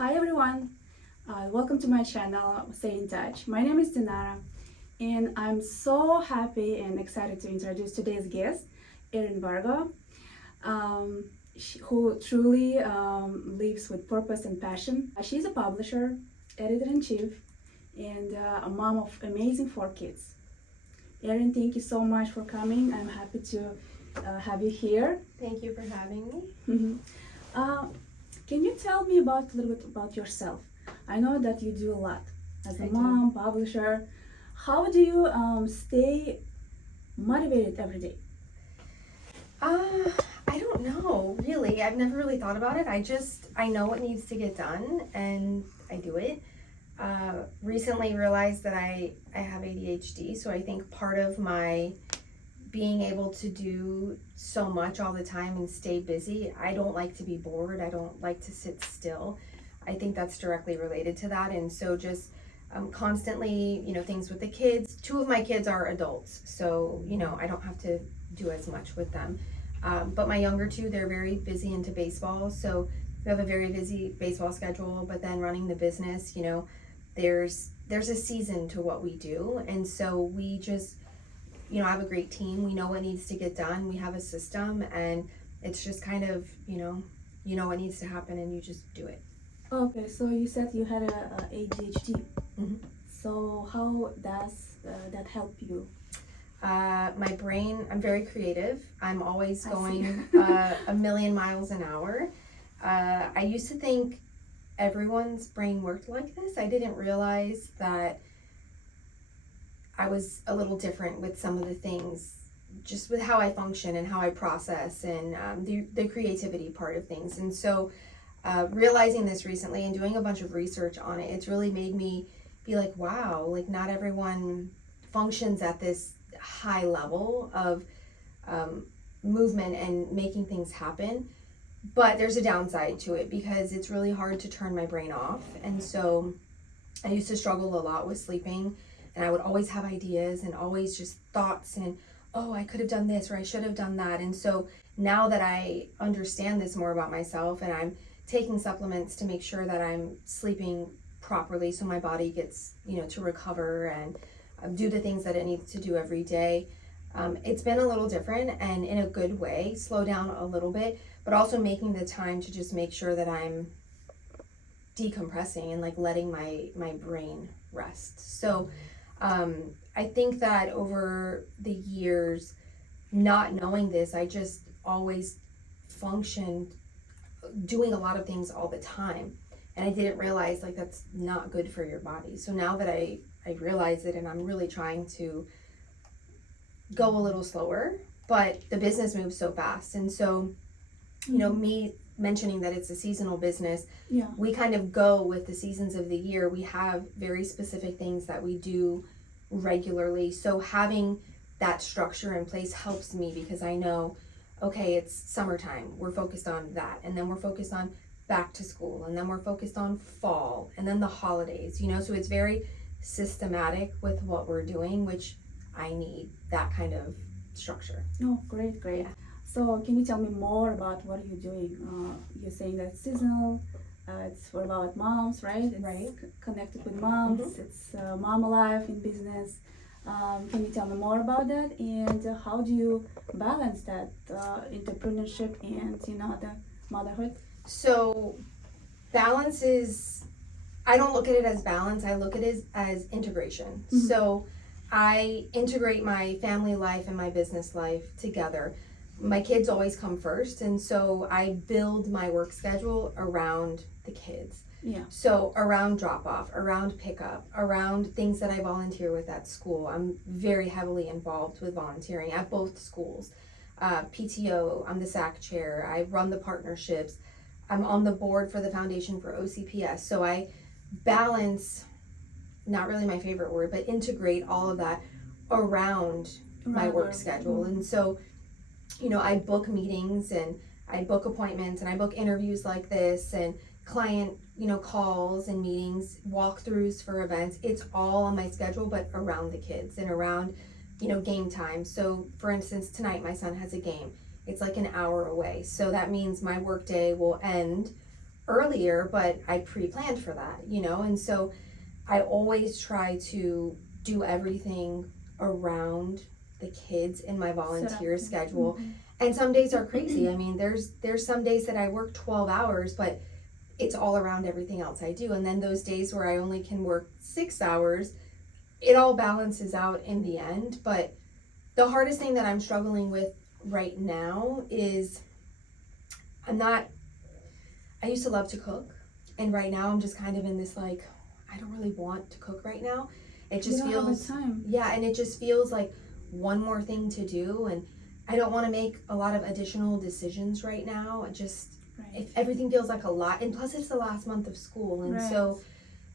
Hi everyone, welcome to my channel Stay in Touch. My name is Dinara and I'm so happy and excited to introduce today's guest, Eryn Vargo, who truly lives with purpose and passion. She's a publisher, editor-in-chief, and a mom of amazing 4 kids. Eryn, thank you so much for coming. I'm happy to have you here. Thank you for having me. Uh, can you tell me about a little bit about yourself? I know that you do a lot as a mom, publisher. How do you stay motivated every day? I don't know, really. I've never really thought about it. I know what needs to get done and I do it. Recently realized that I have ADHD, so I think part of my being able to do so much all the time and stay busy, I don't like to be bored. I don't like to sit still. I think that's directly related to that. And so just constantly, things with the kids. 2 of my kids are adults, so, I don't have to do as much with them. But my younger 2, they're very busy into baseball. So we have a very busy baseball schedule, but then running the business, there's a season to what we do. And so we just, I have a great team. We know what needs to get done. We have a system, and it's just kind of, what needs to happen, and you just do it. Okay, so you said you had a ADHD. Mm-hmm. So how does that help you? My brain, I'm very creative. I'm always going a million miles an hour. I used to think everyone's brain worked like this. I didn't realize that I was a little different with some of the things, just with how I function and how I process and the creativity part of things. And so realizing this recently and doing a bunch of research on it, it's really made me be like, wow, like not everyone functions at this high level of movement and making things happen. But there's a downside to it because it's really hard to turn my brain off. And so I used to struggle a lot with sleeping, and I would always have ideas and always just thoughts and, oh, I could have done this or I should have done that. And so now that I understand this more about myself, and I'm taking supplements to make sure that I'm sleeping properly so my body gets, to recover and do the things that it needs to do every day. It's been a little different, and in a good way, slow down a little bit, but also making the time to just make sure that I'm decompressing and like letting my brain rest. So I think that over the years, not knowing this, I just always functioned doing a lot of things all the time, and I didn't realize like that's not good for your body. So now that I realize it, and I'm really trying to go a little slower, but the business moves so fast. And so me mentioning that it's a seasonal business, we kind of go with the seasons of the year. We have very specific things that we do regularly, so having that structure in place helps me because I know, okay, it's summertime, we're focused on that, and then we're focused on back to school, and then we're focused on fall, and then the holidays, so it's very systematic with what we're doing, which I need that kind of structure. Oh, great. Yeah. So can you tell me more about what are you doing? You're saying that it's seasonal, it's for about moms, right? It's right. Connected with moms, It's mom life in business. Can you tell me more about that, and how do you balance that entrepreneurship and the motherhood? So balance is, I don't look at it as balance, I look at it as integration. So I integrate my family life and my business life together. My kids always come first, and so I build my work schedule around the kids. Yeah. So around drop off, around pickup, around things that I volunteer with at school. I'm very heavily involved with volunteering at both schools. PTO, I'm the SAC chair, I run the partnerships, I'm on the board for the Foundation for OCPS. So I balance, not really my favorite word, but integrate all of that around my work schedule. And so, I book meetings and I book appointments and I book interviews like this and client, calls and meetings, walkthroughs for events. It's all on my schedule, but around the kids and around, game time. So for instance, tonight my son has a game. It's like an hour away. So that means my work day will end earlier, but I pre-planned for that, you know, and so I always try to do everything around the kids in my volunteer schedule. Mm-hmm. And some days are crazy. I mean, there's some days that I work 12 hours, but it's all around everything else I do. And then those days where I only can work 6 hours, it all balances out in the end. But the hardest thing that I'm struggling with right now is I used to love to cook, and right now I'm just kind of in this like, I don't really want to cook right now. It just feels, time. yeah, and it just feels like one more thing to do, and I don't want to make a lot of additional decisions right now. If everything feels like a lot, and plus it's the last month of school, and so,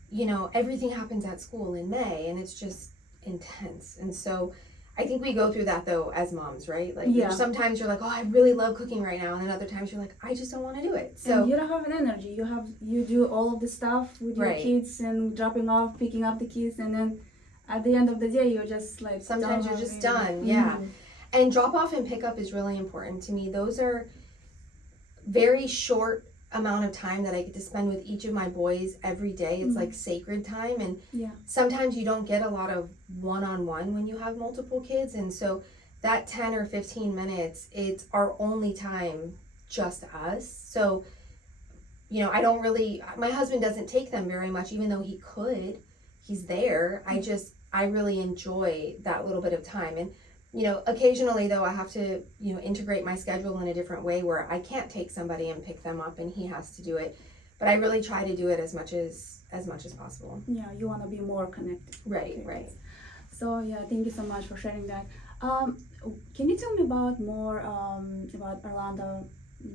you know, everything happens at school in May, and it's just intense. And so I think we go through that though as moms, right? Like sometimes you're like, oh, I really love cooking right now, and then other times you're like, I just don't want to do it. So and you don't have an energy. You do all of the stuff with your kids and dropping off, picking up the kids, and then at the end of the day you're just like sometimes you're just done. Yeah. And drop off and pick up is really important to me. Those are very short amount of time that I get to spend with each of my boys every day. It's like sacred time, and sometimes you don't get a lot of one-on-one when you have multiple kids, and so that 10 or 15 minutes, it's our only time, just us. So, you know, my husband doesn't take them very much, even though he could. He's there. I really enjoy that little bit of time. And you know, occasionally though, I have to, you know, integrate my schedule in a different way where I can't take somebody and pick them up and he has to do it. But I really try to do it as much as possible. Yeah, you want to be more connected. Right, right. So yeah, thank you so much for sharing that. Can you tell me more about Orlando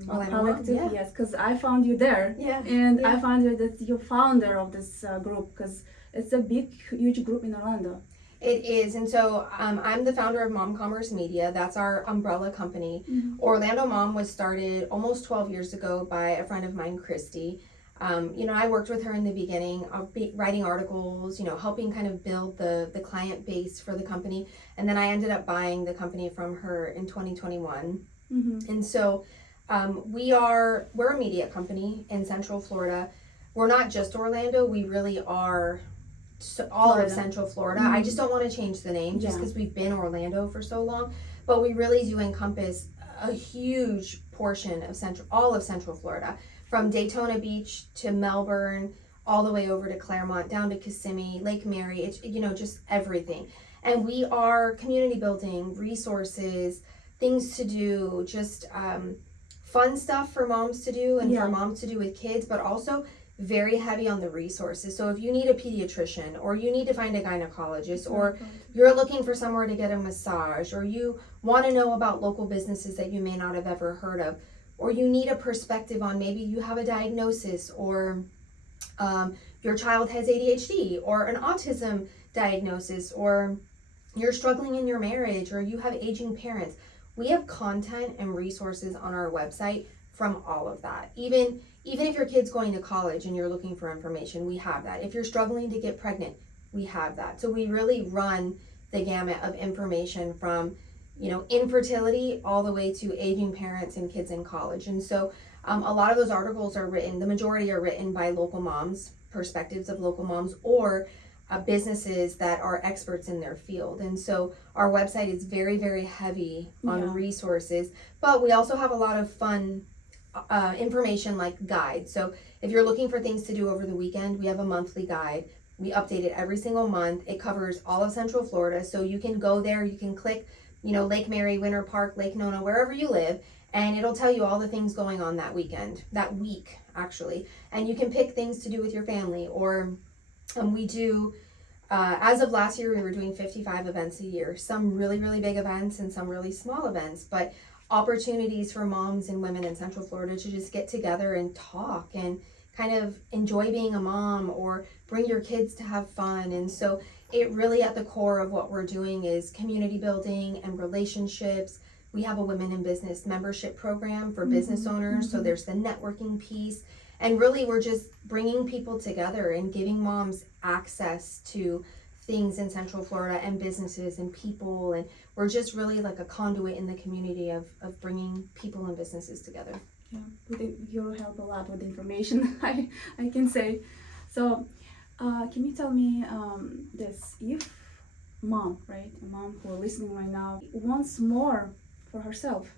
Collective? Yeah. Yes, because I found you there. Yeah. And I found you that you're founder of this group, because it's a huge group in Orlando. It is, and so I'm the founder of Mom Commerce Media. That's our umbrella company. Orlando Mom was started almost 12 years ago by a friend of mine, Christy. You know, I worked with her in the beginning of writing articles, you know, helping kind of build the client base for the company. And then I ended up buying the company from her in 2021. And so we're a media company in Central Florida. We're not just Orlando, we really are all of Central Florida. I just don't want to change the name just because we've been Orlando for so long, but we really do encompass a huge portion of all of Central Florida, from Daytona Beach to Melbourne, all the way over to Claremont, down to Kissimmee, Lake Mary. It's, you know, just everything. And we are community building, resources, things to do, just fun stuff for moms to do and for moms to do with kids, but also very heavy on the resources. So if you need a pediatrician, or you need to find a gynecologist, or you're looking for somewhere to get a massage, or you want to know about local businesses that you may not have ever heard of, or you need a perspective on maybe you have a diagnosis, or your child has ADHD or an autism diagnosis, or you're struggling in your marriage, or you have aging parents. We have content and resources on our website from all of that. Even if your kid's going to college and you're looking for information, we have that. If you're struggling to get pregnant, we have that. So we really run the gamut of information from, you know, infertility all the way to aging parents and kids in college. And so a lot of those articles are written, the majority are written by local moms, perspectives of local moms, or businesses that are experts in their field. And so our website is very, very heavy on resources, but we also have a lot of fun information like guides. So if you're looking for things to do over the weekend, we have a monthly guide. We update it every single month. It covers all of Central Florida. So you can go there, you can click, you know, Lake Mary, Winter Park, Lake Nona, wherever you live, and it'll tell you all the things going on that week actually. And you can pick things to do with your family, or we do, as of last year, we were doing 55 events a year, some really, really big events and some really small events, but opportunities for moms and women in Central Florida to just get together and talk and kind of enjoy being a mom, or bring your kids to have fun. And so it really, at the core of what we're doing, is community building and relationships. We have a Women in Business membership program for business owners. So there's the networking piece. And really, we're just bringing people together and giving moms access to things in Central Florida and businesses and people, and we're just really like a conduit in the community of bringing people and businesses together. Yeah, you help a lot with information. I can say. So, can you tell me this? If mom, right, a mom who are listening right now wants more for herself,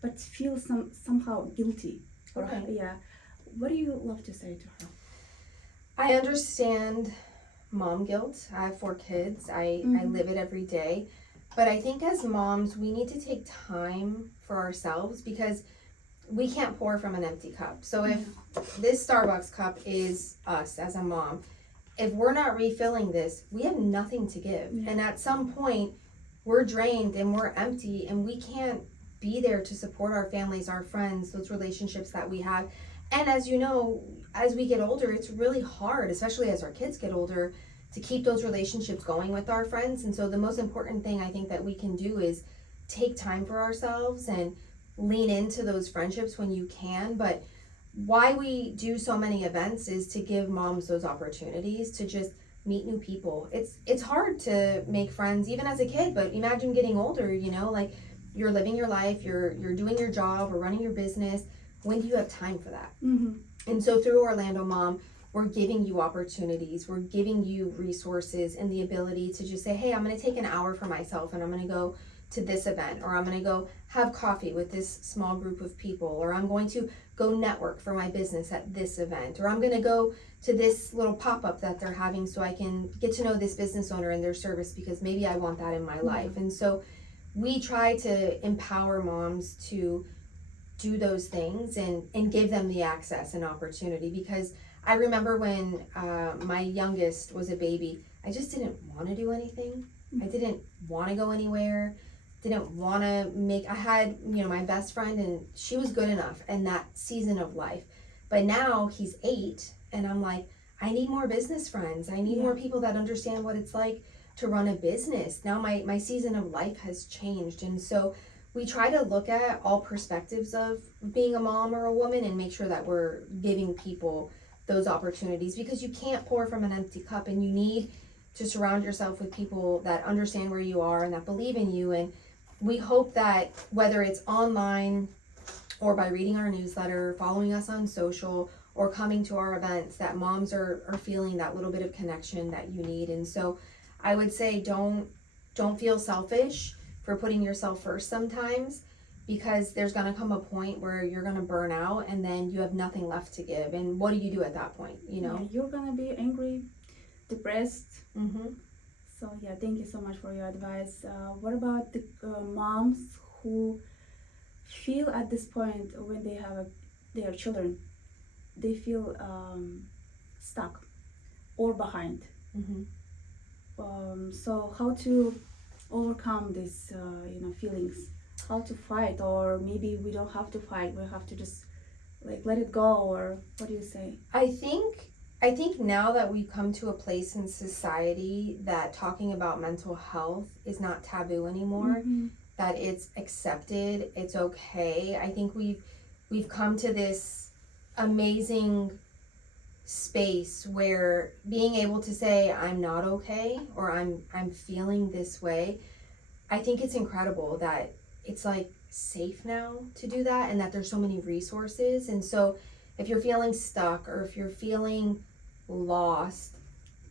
but feels somehow guilty for her, Okay. yeah, what do you love to say to her? I understand mom guilt. I have 4 kids. I Mm-hmm. live it every day. But I think as moms, we need to take time for ourselves because we can't pour from an empty cup. So if this Starbucks cup is us as a mom, if we're not refilling this, we have nothing to give. Yeah. And at some point, we're drained and we're empty and we can't be there to support our families, our friends, those relationships that we have. And as you know, as we get older, it's really hard, especially as our kids get older, to keep those relationships going with our friends. And so the most important thing I think that we can do is take time for ourselves and lean into those friendships when you can. But why we do so many events is to give moms those opportunities to just meet new people. It's hard to make friends even as a kid, but imagine getting older, like you're living your life, you're doing your job or running your business. When do you have time for that? Mm-hmm. And so through Orlando Mom, we're giving you opportunities, we're giving you resources and the ability to just say, hey, I'm going to take an hour for myself and I'm going to go to this event, or I'm going to go have coffee with this small group of people, or I'm going to go network for my business at this event, or I'm going to go to this little pop-up that they're having so I can get to know this business owner and their service because maybe I want that in my life. And so we try to empower moms to do those things and give them the access and opportunity, because I remember when my youngest was a baby, I just didn't want to do anything. I didn't want to go anywhere, didn't want to I had, my best friend and she was good enough in that season of life. But now he's 8 and I'm like, I need more business friends. I need more people that understand what it's like to run a business. Now my season of life has changed. And so we try to look at all perspectives of being a mom or a woman and make sure that we're giving people those opportunities, because you can't pour from an empty cup and you need to surround yourself with people that understand where you are and that believe in you. And we hope that whether it's online or by reading our newsletter, following us on social, or coming to our events, that moms are feeling that little bit of connection that you need. And so I would say don't feel selfish for putting yourself first sometimes, because there's going to come a point where you're going to burn out and then you have nothing left to give. And what do you do at that point, Yeah, you're gonna be angry, depressed. Mm-hmm. So yeah, thank you so much for your advice. What about the moms who feel at this point when they have their children, they feel stuck or behind? Mm-hmm. So how to overcome these feelings? How to fight, or maybe we don't have to fight. We have to just like let it go, or what do you say? I think now that we've come to a place in society that talking about mental health is not taboo anymore, Mm-hmm. that it's accepted, it's okay. I think we've come to this amazing space where being able to say I'm not okay or I'm feeling this way, I think it's incredible that it's like safe now to do that and that there's so many resources. And so if you're feeling stuck or if you're feeling lost,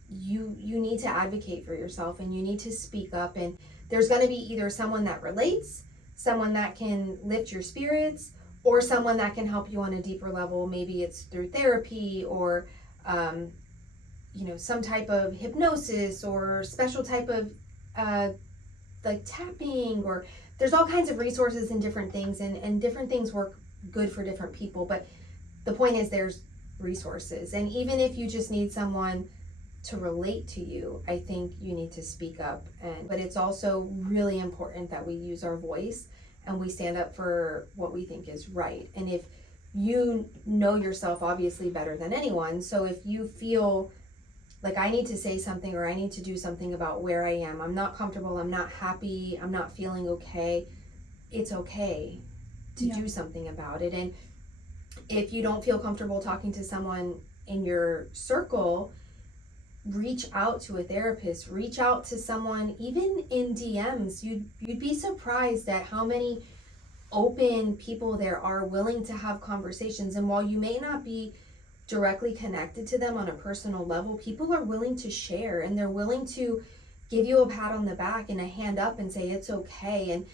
you need to advocate for yourself and you need to speak up. And there's going to be either someone that relates, someone that can lift your spirits, or someone that can help you on a deeper level. Maybe it's through therapy or some type of hypnosis or special type of like tapping, or there's all kinds of resources and different things, and different things work good for different people. But the point is there's resources, and even if you just need someone to relate to you, I think you need to speak up. But it's also really important that we use our voice and we stand up for what we think is right. And if you know yourself obviously better than anyone, so if you feel like I need to say something or I need to do something about where I am, I'm not comfortable, I'm not happy, I'm not feeling okay, it's okay to do something about it. And if you don't feel comfortable talking to someone in your circle, reach out to a therapist, reach out to someone, even in DMs. You'd be surprised at how many open people there are, willing to have conversations. And while you may not be directly connected to them on a personal level, people are willing to share, and they're willing to give you a pat on the back and a hand up and say it's okay. And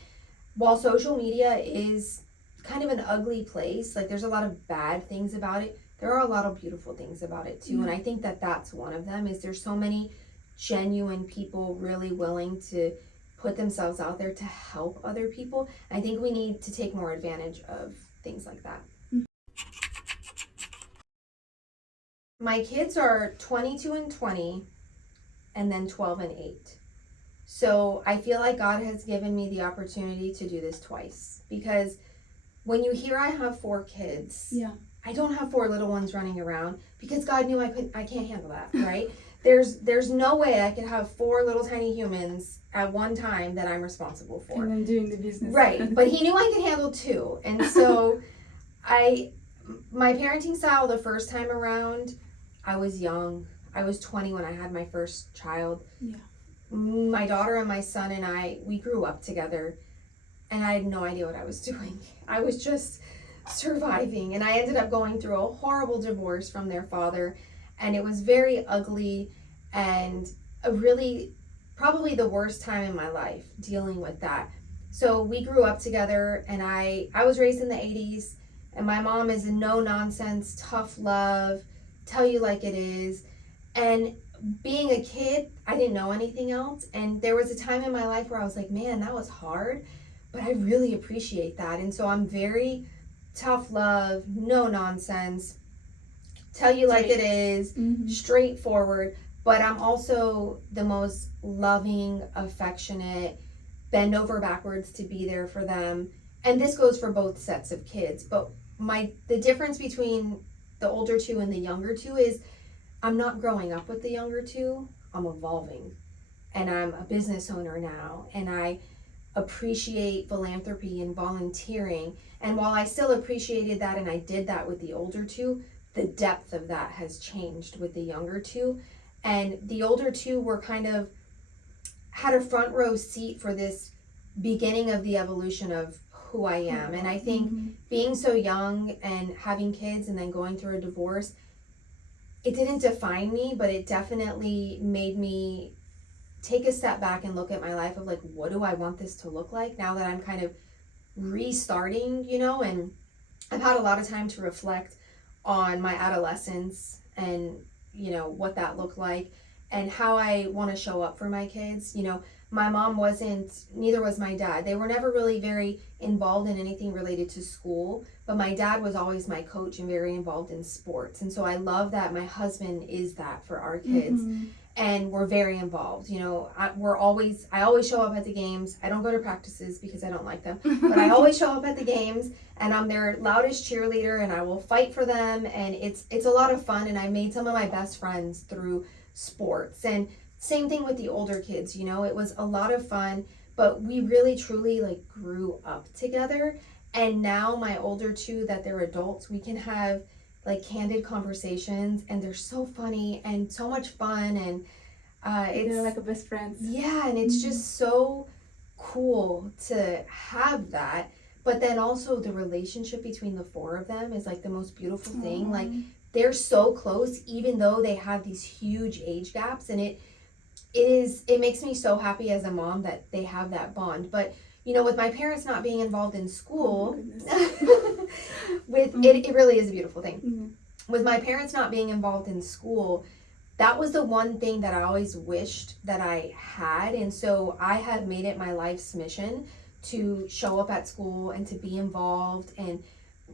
while social media is kind of an ugly place, like there's a lot of bad things about it, there are a lot of beautiful things about it too. And I think that that's one of them, is there's so many genuine people really willing to put themselves out there to help other people. I think we need to take more advantage of things like that. My kids are 22 and 20, and then 12 and 8. So I feel like God has given me the opportunity to do this twice, because when you hear I have 4 kids, I don't have 4 little ones running around, because God knew I can't handle that, right? There's no way I could have 4 little tiny humans at one time that I'm responsible for. And then doing the business. Right, but he knew I could handle 2. And so my parenting style the first time around, I was young. I was 20 when I had my first child. Yeah. My daughter and my son and we grew up together, and I had no idea what I was doing. I was just surviving, and I ended up going through a horrible divorce from their father, and it was very ugly, and probably the worst time in my life dealing with that. So we grew up together, and I was raised in the 80s, and my mom is a no-nonsense, tough love, tell you like it is. And being a kid, I didn't know anything else, and there was a time in my life where I was like, man, that was hard, but I really appreciate that. And so I'm very tough love, no nonsense, tell you like it is, straightforward, but I'm also the most loving, affectionate, bend over backwards to be there for them. And this goes for both sets of kids, but the difference between the older 2 and the younger 2 is I'm not growing up with the younger 2, I'm evolving. And I'm a business owner now, and I appreciate philanthropy and volunteering. And while I still appreciated that and I did that with the older 2, the depth of that has changed with the younger 2. And the older 2 were had a front row seat for this beginning of the evolution of who I am. And I think being so young and having kids and then going through a divorce, it didn't define me, but it definitely made me take a step back and look at my life of like, what do I want this to look like now that I'm kind of restarting, and I've had a lot of time to reflect on my adolescence and, what that looked like and how I want to show up for my kids. My mom neither was my dad. They were never really very involved in anything related to school, but my dad was always my coach and very involved in sports. And so I love that my husband is that for our kids. And we're very involved. I always show up at the games. I don't go to practices because I don't like them, but I always show up at the games, and I'm their loudest cheerleader, and I will fight for them. And it's a lot of fun. And I made some of my best friends through sports. And same thing with the older kids. It was a lot of fun, but we really truly grew up together. And now my older 2, that they're adults, we can have candid conversations, and they're so funny and so much fun, and they're like a best friends. Yeah, and it's just so cool to have that. But then also the relationship between the 4 of them is the most beautiful thing. They're so close, even though they have these huge age gaps, and it makes me so happy as a mom that they have that bond. But with my parents not being involved in school, it really is a beautiful thing. With my parents not being involved in school, that was the one thing that I always wished that I had. And so I have made it my life's mission to show up at school and to be involved and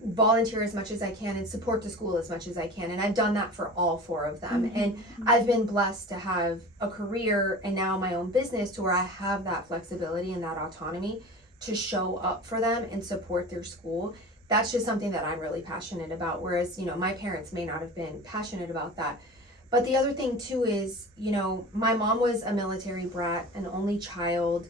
volunteer as much as I can and support the school as much as I can. And I've done that for all 4 of them. And I've been blessed to have a career and now my own business to where I have that flexibility and that autonomy to show up for them and support their school. That's just something that I'm really passionate about. Whereas, my parents may not have been passionate about that. But the other thing too is, my mom was a military brat, an only child,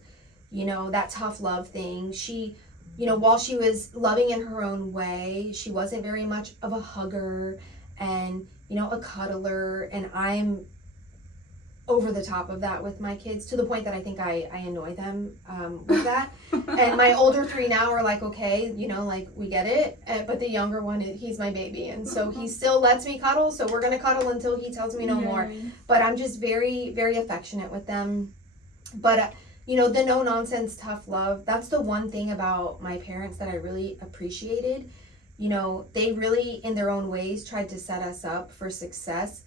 that tough love thing. She, while she was loving in her own way, she wasn't very much of a hugger and, a cuddler. And I'm over the top of that with my kids, to the point that I think I annoy them with that. And my older 3 now are like, okay, you know, like, we get it. But the younger one, he's my baby. And so he still lets me cuddle. So we're going to cuddle until he tells me no more. But I'm just very, very affectionate with them. But, you know, the no nonsense, tough love, that's the one thing about my parents that I really appreciated. You know, they really, in their own ways, tried to set us up for success.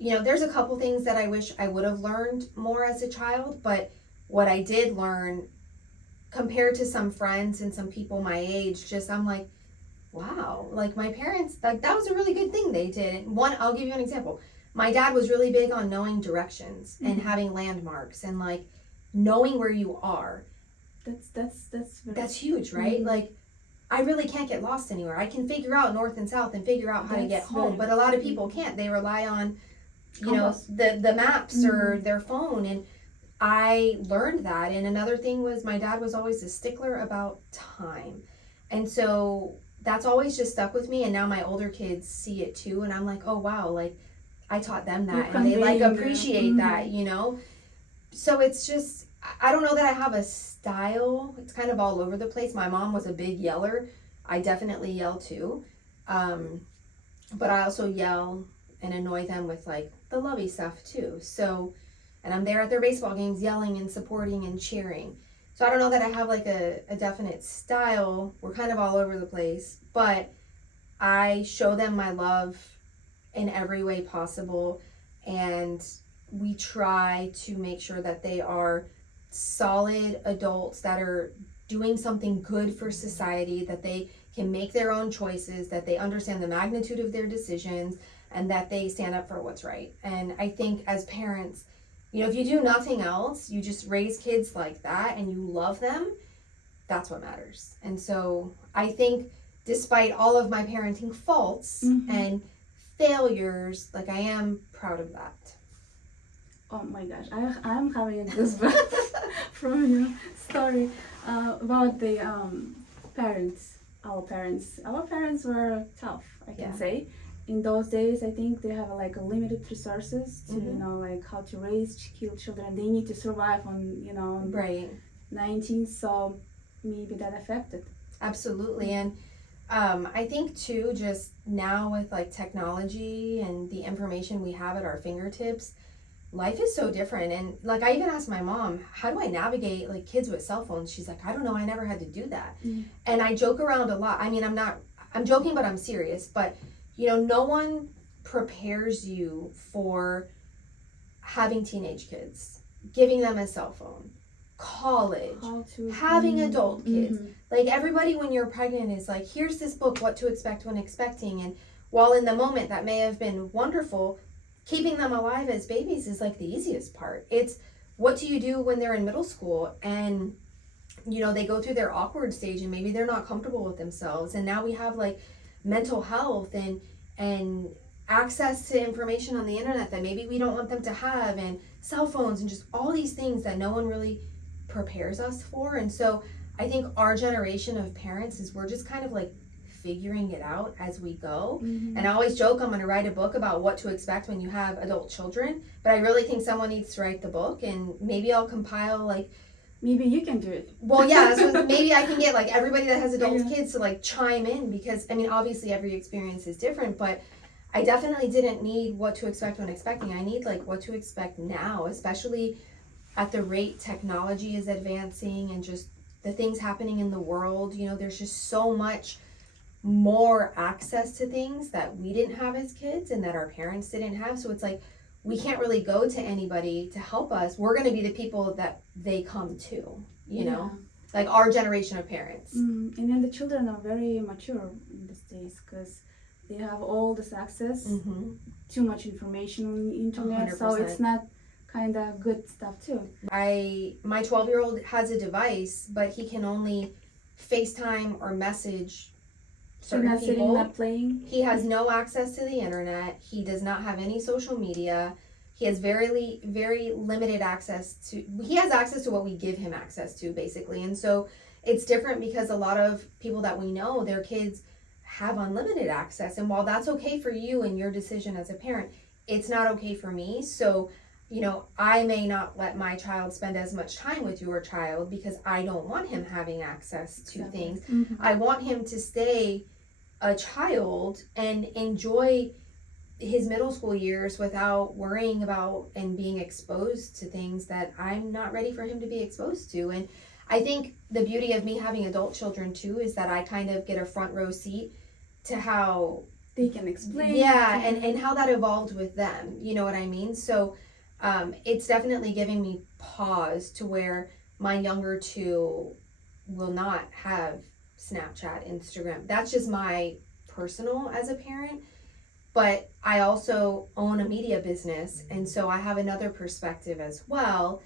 You know, there's a couple things that I wish I would have learned more as a child, but what I did learn, compared to some friends and some people my age, just, I'm like, wow, like, my parents, like, that was a really good thing they did. One, I'll give you an example. My dad was really big on knowing directions and having landmarks and, like, knowing where you are. That's huge, right? Like, I really can't get lost anywhere. I can figure out north and south and figure out how to get home, but a lot of people can't. They rely on, you know, the maps or their phone. And I learned that. And another thing was, my dad was always a stickler about time. And so that's always just stuck with me. And now my older kids see it too. And I'm like, oh wow, like, I taught them that, and they like appreciate that, you know? So it's just, I don't know that I have a style. It's kind of all over the place. My mom was a big yeller. I definitely yell too. But I also yell and annoy them with, like, the lovey stuff too. So, and I'm there at their baseball games yelling and supporting and cheering. So I don't know that I have, like, a definite style. We're kind of all over the place, but I show them my love in every way possible. And we try to make sure that they are solid adults that are doing something good for society, that they can make their own choices, that they understand the magnitude of their decisions, and that they stand up for what's right. And I think as parents, you know, if you do nothing else, you just raise kids like that and you love them, that's what matters. And so I think, despite all of my parenting faults and failures, like, I am proud of that. Oh my gosh, I'm having a goosebump from your story about the parents. Our parents were tough, I can say. In those days, I think they have, like, a limited resources to you know, like, how to raise children. They need to survive on, you know, 19. So maybe that affected. Absolutely. And I think too, just now with, like, technology and the information we have at our fingertips, life is so different. And, like, I even asked my mom, how do I navigate, like, kids with cell phones? She's like, I don't know, I never had to do that. And I joke around a lot. I mean, I'm joking, but I'm serious. But, you know, no one prepares you for having teenage kids, giving them a cell phone, college, having adult kids. Like, everybody, when you're pregnant, is like, here's this book, What to Expect When Expecting. And while in the moment that may have been wonderful, keeping them alive as babies is, like, the easiest part. It's, what do you do when they're in middle school and, you know, they go through their awkward stage and maybe they're not comfortable with themselves. And now we have, like, mental health and access to information on the internet that maybe we don't want them to have, and cell phones, and just all these things that no one really prepares us for. And so I think our generation of parents is, we're just kind of, like, figuring it out as we go. And I always joke I'm going to write a book about what to expect when you have adult children, but I really think someone needs to write the book, and maybe I'll compile, like, maybe you can do it. Well, yeah, so maybe I can get, like, everybody that has adult kids to, like, chime in, because, I mean, obviously every experience is different, but I definitely didn't need What to Expect When Expecting. I need, like, what to expect now, especially at the rate technology is advancing and just the things happening in the world. You know, there's just so much more access to things that we didn't have as kids and that our parents didn't have. So it's like, we can't really go to anybody to help us. We're going to be the people that they come to, you know, like our generation of parents. And then the children are very mature in these days, because they have all this access, too much information on the internet. 100%. So it's not kind of good stuff too. My 12-year-old has a device, but he can only FaceTime or message certain people. Sitting, not playing. He has no access to the internet. He does not have any social media. He has very, very limited access to, he has access to what we give him access to, basically. And so it's different, because a lot of people that we know, their kids have unlimited access. And while that's okay for you and your decision as a parent, it's not okay for me. So you know, I may not let my child spend as much time with your child because I don't want him having access to Exactly. things. Mhm. I want him to stay a child and enjoy his middle school years without worrying about and being exposed to things that I'm not ready for him to be exposed to. And I think the beauty of me having adult children too is that I kind of get a front row seat to how They can explain. yeah, and how that evolved with them. You know what I mean? So it's definitely giving me pause to where my younger two will not have Snapchat, Instagram. That's just my personal as a parent. But I also own a media business, and so I have another perspective as well.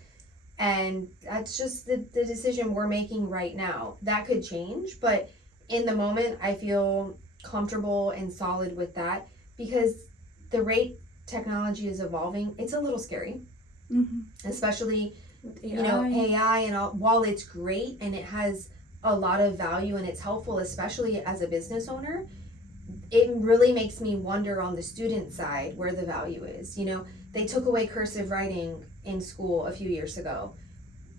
And that's just the decision we're making right now. That could change, but in the moment, I feel comfortable and solid with that because the rate technology is evolving, it's a little scary, especially With you know AI and all. While it's great and it has a lot of value and it's helpful, especially as a business owner, it really makes me wonder on the student side where the value is. You know, they took away cursive writing in school a few years ago.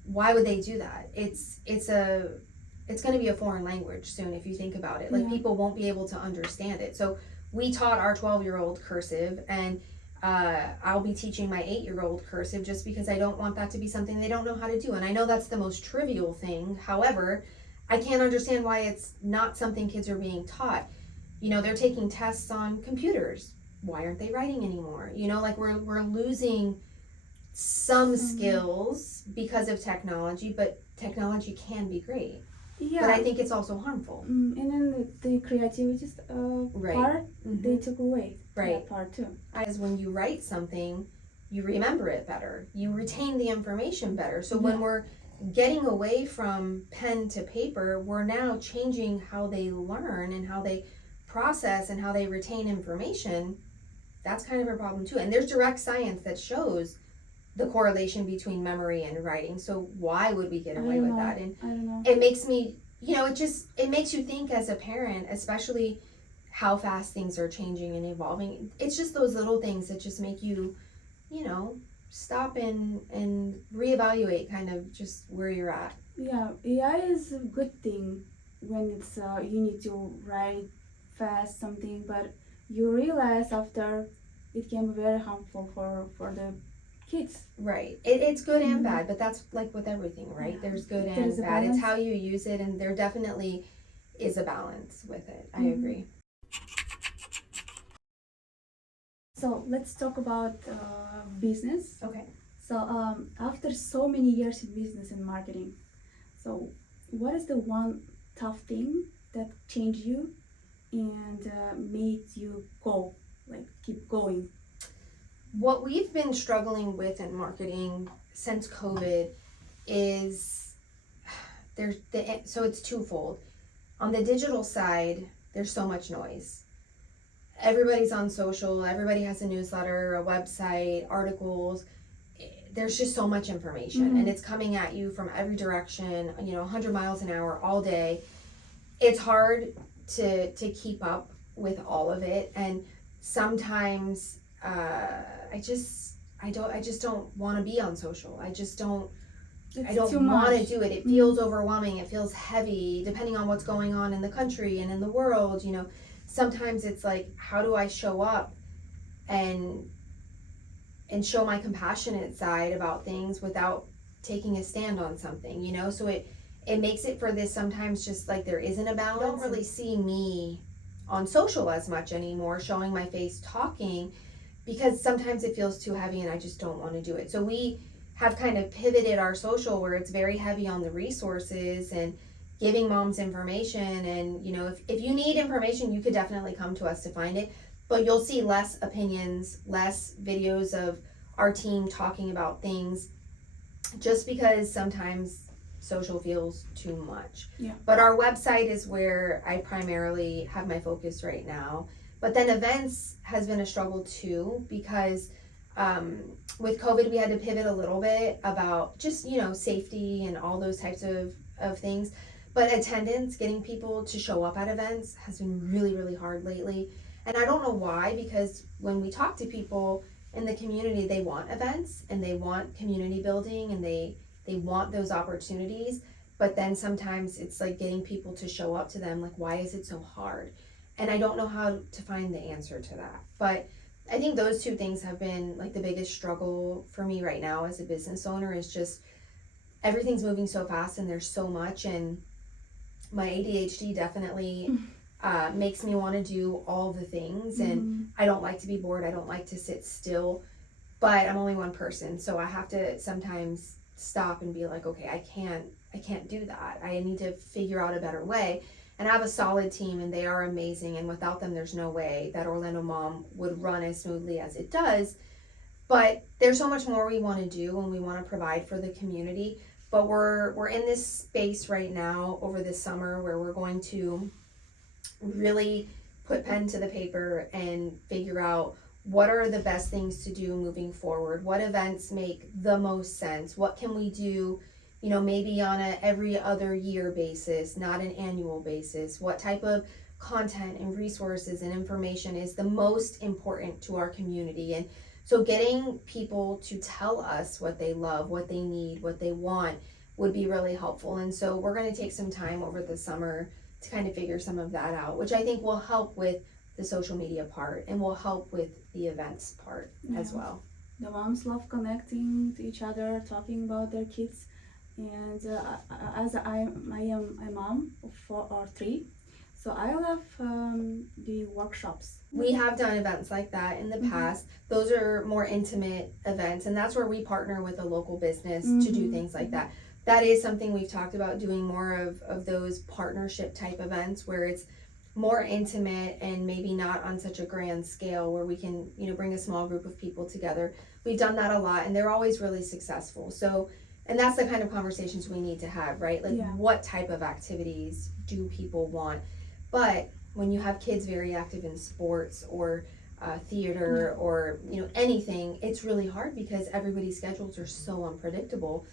Why would they do that? It's going to be a foreign language soon if you think about it. Like Yeah. people won't be able to understand it. So we taught our 12-year-old cursive, and I'll be teaching my 8-year-old cursive just because I don't want that to be something they don't know how to do. And I know that's the most trivial thing. However, I can't understand why it's not something kids are being taught. You know, they're taking tests on computers. Why aren't they writing anymore? You know, like we're losing some skills because of technology, but technology can be great. Yeah. But I think it's also harmful. And then the creativity Right. part, they took away Right. that part too. As when you write something, you remember it better. You retain the information better. So when we're getting away from pen to paper, we're now changing how they learn and how they process and how they retain information. That's kind of a problem too. And there's direct science that shows the correlation between memory and writing. So why would we get away with that? And I don't know. it makes me, you know, it makes you think as a parent, especially how fast things are changing and evolving. It's just those little things that just make you, you know, stop and reevaluate kind of just where you're at. Yeah, AI is a good thing when it's you need to write fast something, but you realize after it can be very harmful for the kids. Right. It's good and bad, but that's like with everything, right? Yeah. There's good There's and a bad. It's balance. how you use it, and there definitely is a balance with it. I agree. So let's talk about business. Okay. So after so many years in business and marketing, so what is the one tough thing that changed you and made you go, like keep going? What we've been struggling with in marketing since COVID is so it's twofold. On the digital side, there's so much noise. Everybody's on social, everybody has a newsletter, a website, articles. There's just so much information and it's coming at you from every direction, you know, 100 miles an hour all day. It's hard to keep up with all of it, and sometimes I just don't want to be on social. I don't want to do it. It feels overwhelming. It feels heavy depending on what's going on in the country and in the world. You know, sometimes it's like, how do I show up and show my compassionate side about things without taking a stand on something, you know? So it makes it for this sometimes just like there isn't a balance. You don't really see me on social as much anymore, showing my face, talking, because sometimes it feels too heavy and I just don't want to do it. So we have kind of pivoted our social where it's very heavy on the resources and giving moms information. And, you know, if you need information, you could definitely come to us to find it. But you'll see less opinions, less videos of our team talking about things, just because sometimes social feels too much. Yeah. But our website is where I primarily have my focus right now. But then events has been a struggle too, because with COVID we had to pivot a little bit about just, you know, safety and all those types of things. But attendance, getting people to show up at events has been really, really hard lately. And I don't know why, because when we talk to people, in the community, they want events and they want community building and they want those opportunities. But then sometimes it's like getting people to show up to them, like, why is it so hard? And I don't know how to find the answer to that. But I think those two things have been like the biggest struggle for me right now as a business owner, is just everything's moving so fast and there's so much, and my ADHD definitely makes me want to do all the things, and I don't like to be bored. I don't like to sit still, but I'm only one person, so I have to sometimes stop and be like, okay, I can't do that. I need to figure out a better way. And I have a solid team and they are amazing, and without them there's no way that Orlando Mom would run as smoothly as it does. But there's so much more we want to do and we want to provide for the community. But we're in this space right now over this summer where we're going to really put pen to the paper and figure out what are the best things to do moving forward. What events make the most sense? What can we do, you know, maybe on a every other year basis, not an annual basis? What type of content and resources and information is the most important to our community? And so getting people to tell us what they love, what they need, what they want would be really helpful. And so we're going to take some time over the summer to kind of figure some of that out, which I think will help with the social media part and will help with the events part as well. The moms love connecting to each other, talking about their kids. And as I am a mom of 4 or 3, so I love the workshops. We have done events like that in the past. Those are more intimate events, and that's where we partner with a local business to do things like that. That is something we've talked about, doing more of those partnership type events where it's more intimate and maybe not on such a grand scale, where we can, you know, bring a small group of people together. We've done that a lot and they're always really successful. So, and that's the kind of conversations we need to have, right? Like, what type of activities do people want? But when you have kids very active in sports or theater or, you know, anything, it's really hard because everybody's schedules are so unpredictable.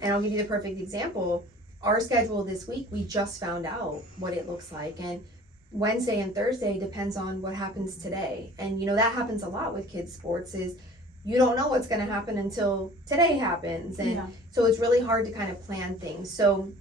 And I'll give you the perfect example. Our schedule this week, we just found out what it looks like. And Wednesday and Thursday depends on what happens today. And, you know, that happens a lot with kids' sports, is you don't know what's going to happen until today happens. And so it's really hard to kind of plan things. So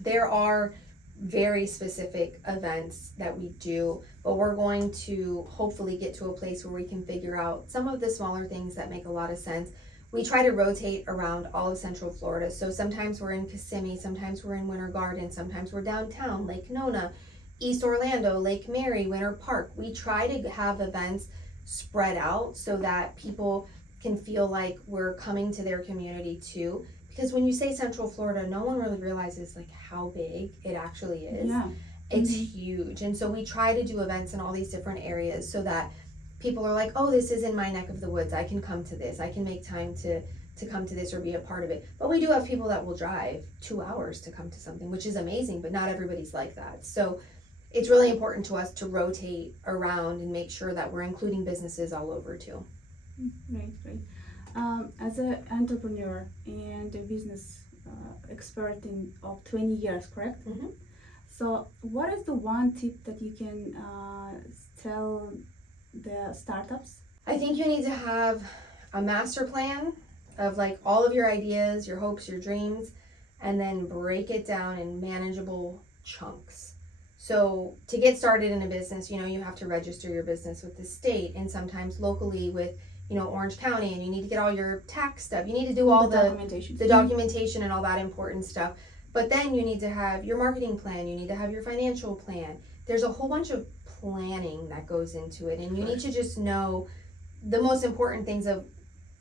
there are very specific events that we do, but we're going to hopefully get to a place where we can figure out some of the smaller things that make a lot of sense. We try to rotate around all of Central Florida. So sometimes we're in Kissimmee, sometimes we're in Winter Garden, sometimes we're downtown, Lake Nona, East Orlando, Lake Mary, Winter Park. We try to have events spread out so that people can feel like we're coming to their community too. Because when you say Central Florida, no one really realizes like how big it actually is. It's huge. And so we try to do events in all these different areas so that people are like, oh, this is in my neck of the woods. I can come to this. I can make time to come to this or be a part of it. But we do have people that will drive 2 hours to come to something, which is amazing, but not everybody's like that. So it's really important to us to rotate around and make sure that we're including businesses all over too. Great. As an entrepreneur and a business expert of 20 years, correct? So what is the one tip that you can tell the startups? I think you need to have a master plan of like all of your ideas, your hopes, your dreams, and then break it down in manageable chunks. So to get started in a business, you know, you have to register your business with the state and sometimes locally with, you know, Orange County, and you need to get all your tax stuff. You need to do all the documentation and all that important stuff. But then you need to have your marketing plan. You need to have your financial plan. There's a whole bunch of planning that goes into it, and you need to just know the most important things of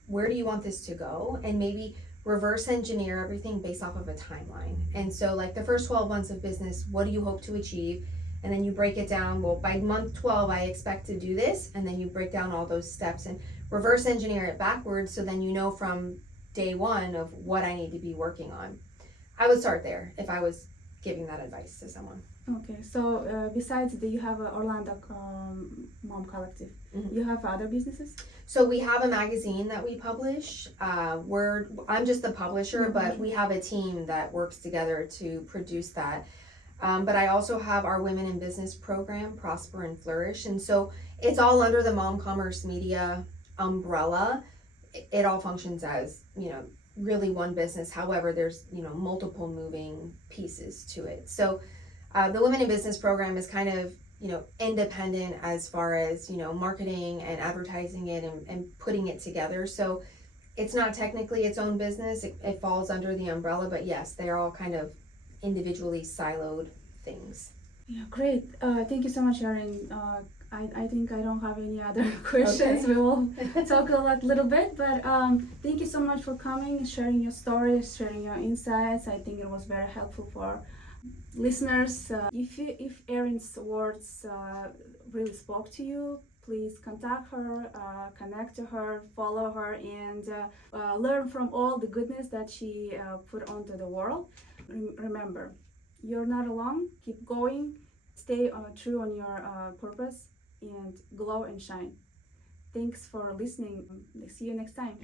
where do you want this to go, and maybe reverse engineer everything based off of a timeline. And so like the first 12 months of business, what do you hope to achieve? And then you break it down, well, by month 12 I expect to do this, and then you break down all those steps and reverse engineer it backwards, so then you know from day one of what I need to be working on. I would start there if I was giving that advice to someone. Okay, so besides that, you have a Orlando Mom Collective. You have other businesses? So we have a magazine that we publish. I'm just the publisher, but we have a team that works together to produce that. But I also have our Women in Business program, Prosper and Flourish. And so it's all under the Mom Commerce Media umbrella, it all functions as, really one business. However, there's, multiple moving pieces to it. So the Women in Business program is kind of, independent as far as, marketing and advertising it and putting it together. So it's not technically its own business. It falls under the umbrella, but yes, they're all kind of individually siloed things. Yeah, great. Thank you so much, Eryn. I think I don't have any other questions. Okay. We will talk a little bit, but thank you so much for coming, sharing your stories, sharing your insights. I think it was very helpful for listeners. If Eryn's words really spoke to you, please contact her, connect to her, follow her, and learn from all the goodness that she put onto the world. Remember, you're not alone. Keep going. Stay true on your purpose and glow and shine. Thanks for listening. See you next time.